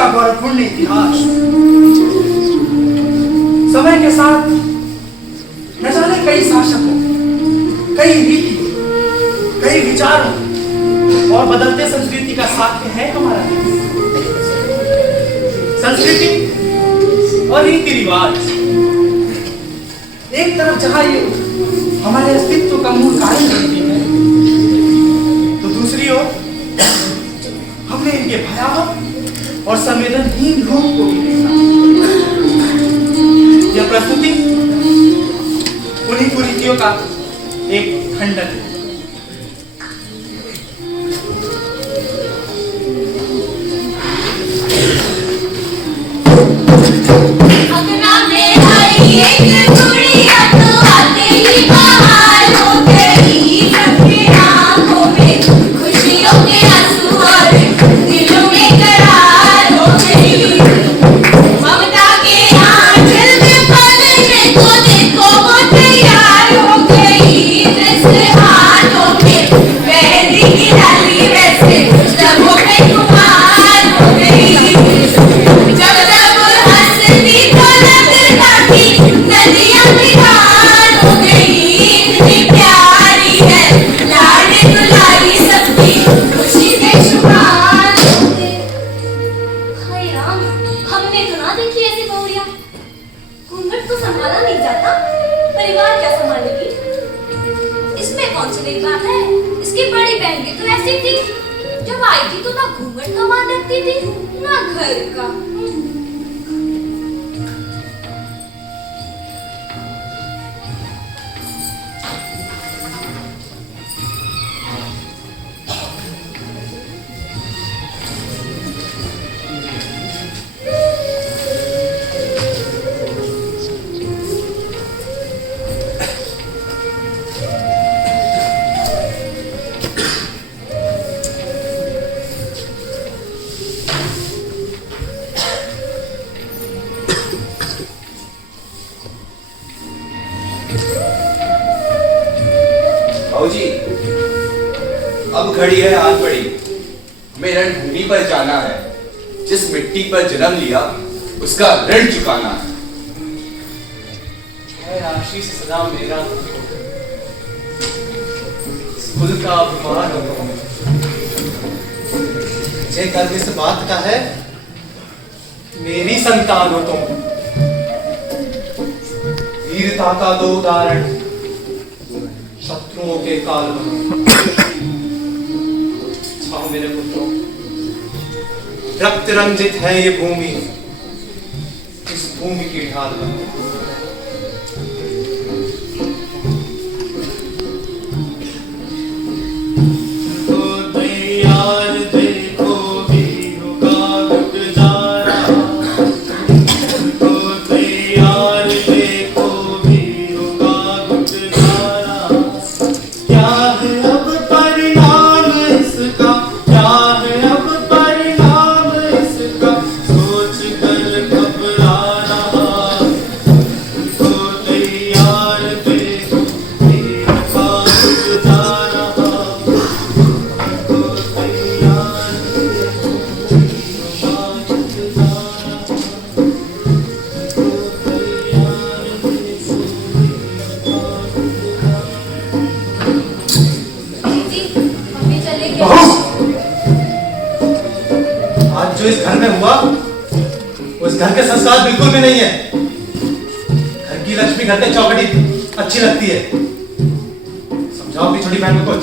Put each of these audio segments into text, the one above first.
इसका गौरवपूर्ण इतिहास समय के साथ न जाने कई शासकों, कई रीति, कई विचारों और बदलते संस्कृति का साक्ष्य है हमारा देश। संस्कृति और रीति रिवाज एक तरफ जहां ये हमारे अस्तित्व का मूल कारण बनती है, तो दूसरी ओर हमने इनके भयावह और संवेदनहीन रूप को भी देखा। यह प्रस्तुति उन्हीं कुरीतियों का एक खंडन है। बाबूजी, अब घड़ी है आन पड़ी, हमें रणभूमि पर जाना है। जिस मिट्टी पर जन्म लिया उसका ऋण चुकाना है। राशि से सदा मेरा कुल का अभिमान हो। मुझे गर्व इस बात का है, मेरी संतान हो तुम। वीरता का दो उदाहरण शत्रुओं के काल में। छाओ मेरे पुत्रों, रक्त रंजित है ये भूमि, इस भूमि की ढाल बनो। जो इस घर में हुआ उस घर के संस्कार बिल्कुल भी नहीं है। घर की लक्ष्मी घर के चौखटी अच्छी लगती है। समझाओ कि छोटी बहन को कुछ।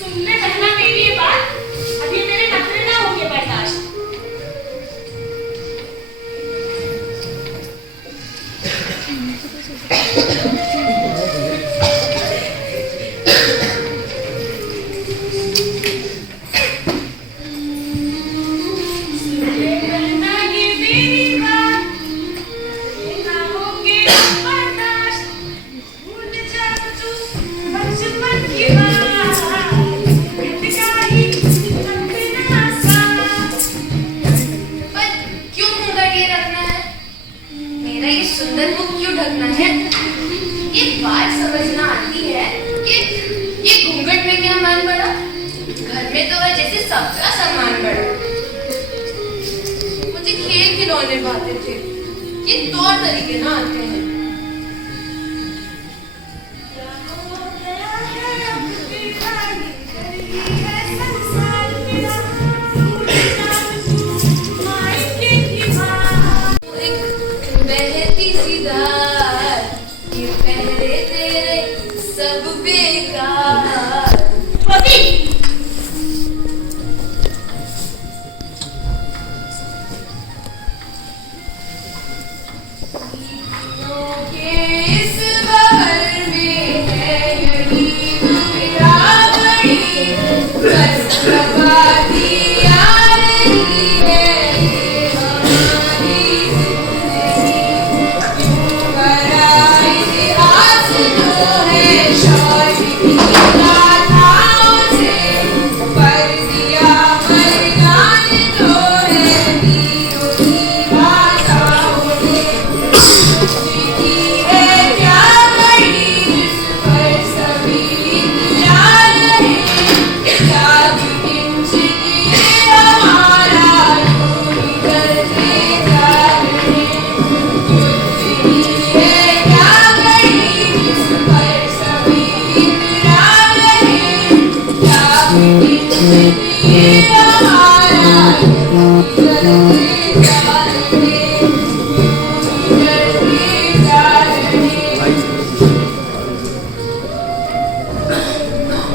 सुनने पहला मेरी ये बात, अभी तेरे नखरे ना होंगे बर्दाश्त। क्यों निभाते थे? ये तौर तरीके ना आते हैं। एक बहती सी धार, ये पहरे तेरे सब बेकार। इस बहर में है यही दुविधा बड़ी, बस कबाती आ रही है ये हमारी जिंदगी। क्यों भरा इतिहास जो है शौर्य की गाथाओं से, पर दिया बलिदान जो है वीरों की भाषाओं से।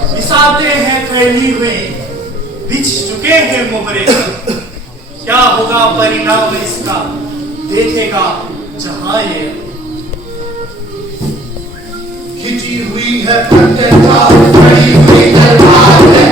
बिसाते हैं फैली हुई, बिछ चुके हैं मोहरे। क्या होगा परिणाम इसका, देखेगा जहां ये। खिंची हुई है अत्याचार, खड़ी हुई तलवार है,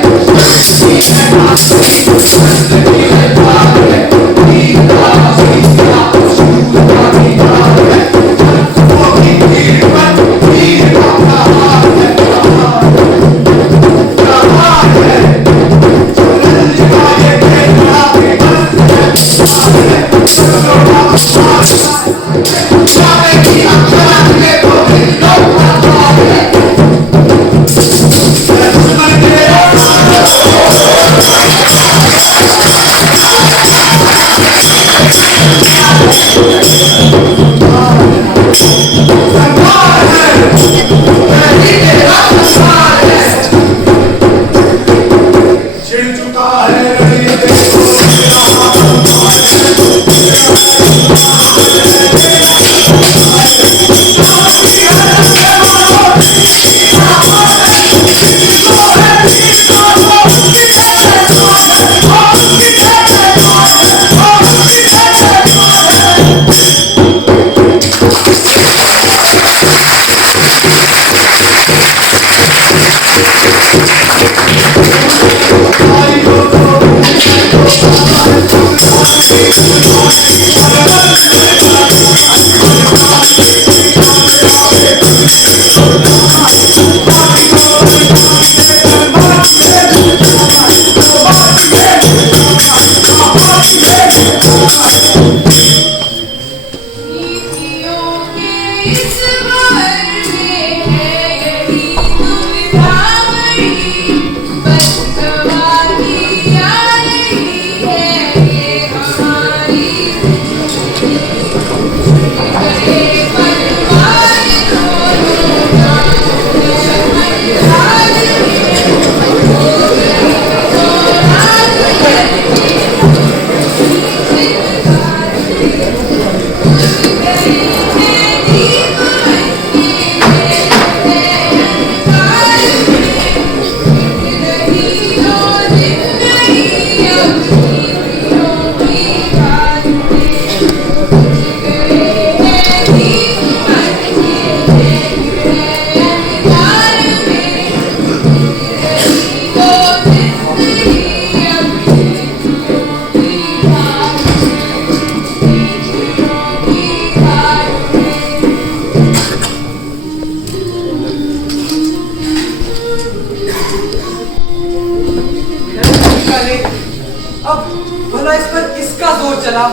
चला,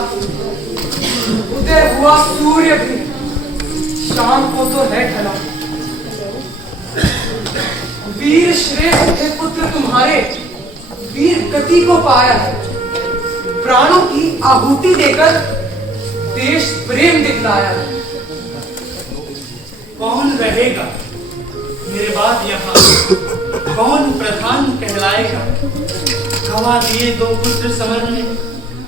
उदय हुआ सूर्य भी, शाम को तो है ढला। वीर श्रेष्ठ थे पुत्र तुम्हारे, वीर गति को पाया है। प्राणों की आहुति देकर देश प्रेम दिखलाया है। कौन रहेगा मेरे बाद यहाँ, कौन प्रधान कहलाएगा? गवा दिए 2 पुत्र समर में,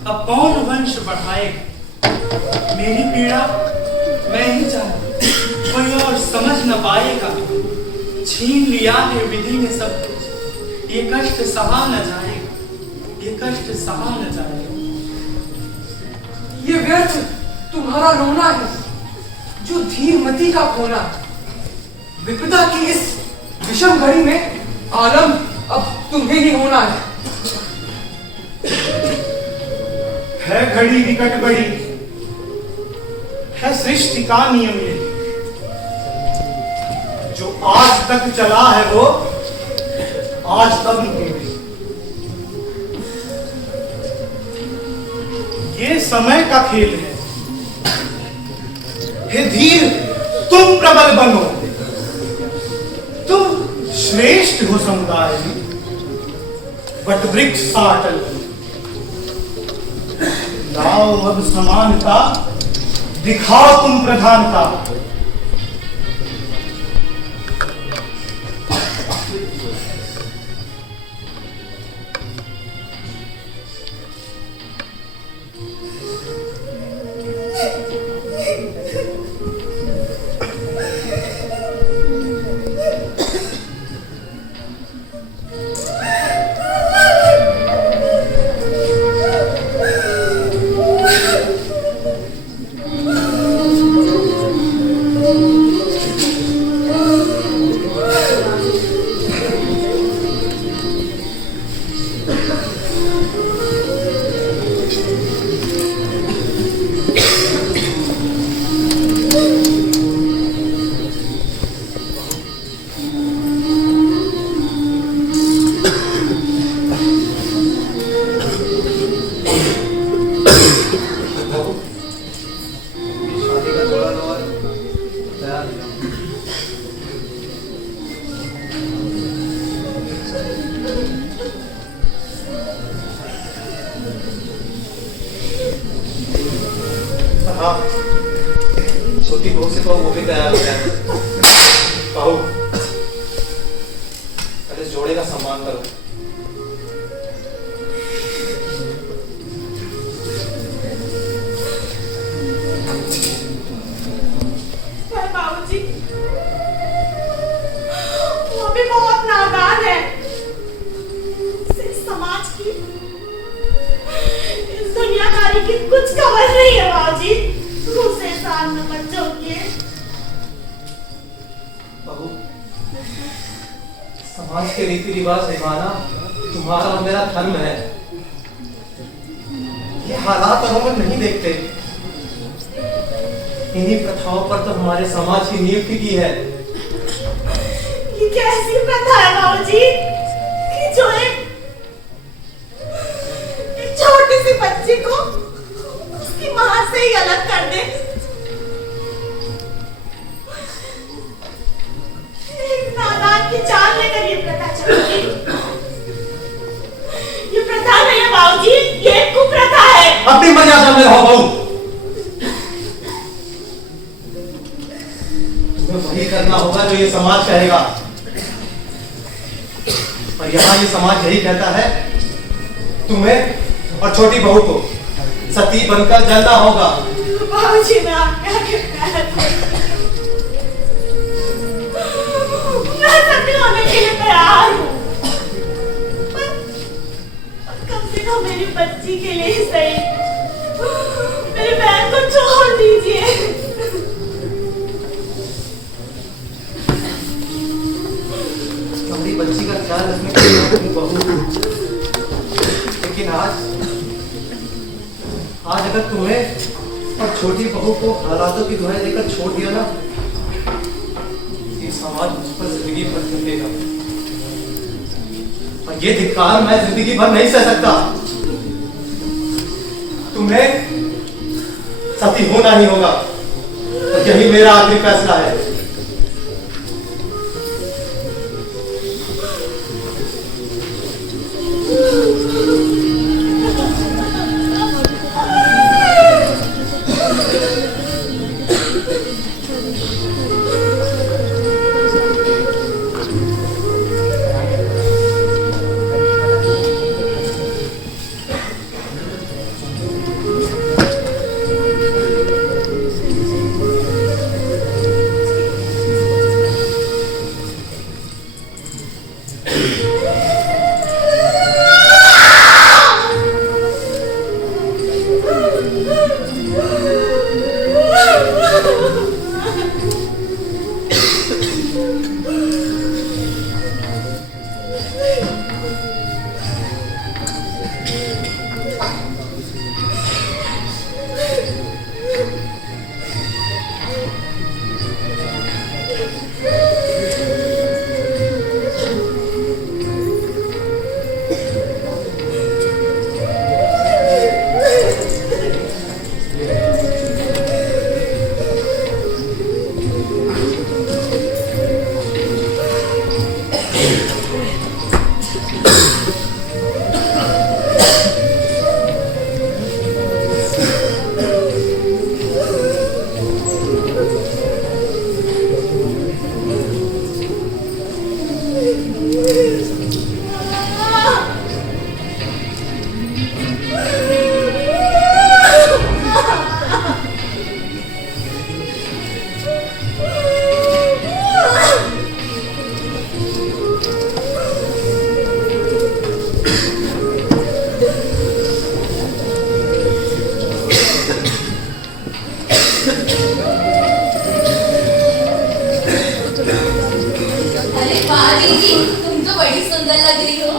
अब कौन वंश बढ़ाएगा? मेरी पीड़ा मैं ही जानू, कोई और समझ न पाएगा। छीन लिया है विधि ने सब कुछ, ये कष्ट सहा न जाएगा, ये कष्ट सहा न जाएगा। ये व्यर्थ तुम्हारा रोना है, जो धीरमती का खोना है। विपदा की इस विषम घड़ी में आलम अब तुम्हें ही होना है। घड़ी विकट बड़ी है, सृष्टि का नियम ये, जो आज तक चला है वो आज तक रुकेगी। ये समय का खेल है, हे धीर तुम प्रबल बनो, तुम श्रेष्ठ हो समुदाय में, बट वृक्ष सा अटल बनो। लाओ अब समानता, दिखाओ तुम प्रधानता। छोटी बहू से कहो वो भी तैयार हो जाए। बहू पहले इस जोड़े का सम्मान करो। बाबूजी, वो भी बहुत नादान है। इस समाज की, इस दुनियादारी की कुछ खबर नहीं है बाबूजी। उसे साल में बच्चों के बहू, समाज के रीति रिवाज निभाना तुम्हारा और मेरा धर्म है। ये हालात और हम नहीं देखते। इन्हीं प्रथाओं पर तो हमारे समाज की नियुक्ति की है। ये कैसी प्रथा है बाबूजी कि जो एक छोटी सी बच्ची को उसकी मां से ही अलग कर दे। एक नादान की चाल लेकर ये प्रथा चली। ये प्रथा नहीं है बाबूजी, ये कुप्रथा है। अपनी मर्यादा में रहो बहू। तुम्हें वही करना होगा जो ये समाज कहेगा, और यहाँ ये समाज यही कहता है तुम्हें और छोटी बहू को सती बनकर जलना होगा। बाबूजी मैं आपके आगे पैर मैं सती होने के लिए तैयार हूँ, पर कम से कम मेरी बच्ची के लिए ही सही मेरी बहन को छोड़ दीजिए। हमारी बच्ची का ख्याल रखने के लिए बहू, लेकिन आज अगर तुम्हें और छोटी बहू को हालातों की दुहाई देकर छोड़ दिया ना, ये समाज मुझ पर जिंदगी भर चलेगा, और ये धिक्कार मैं जिंदगी भर नहीं सह सकता। तुम्हें सती होना ही होगा, और यही मेरा आखिरी फैसला है। अरे वाह दीदी, तुम तो बड़ी सुंदर लग रही हो।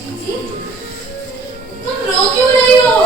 दीदी, तुम रो क्यों रही हो?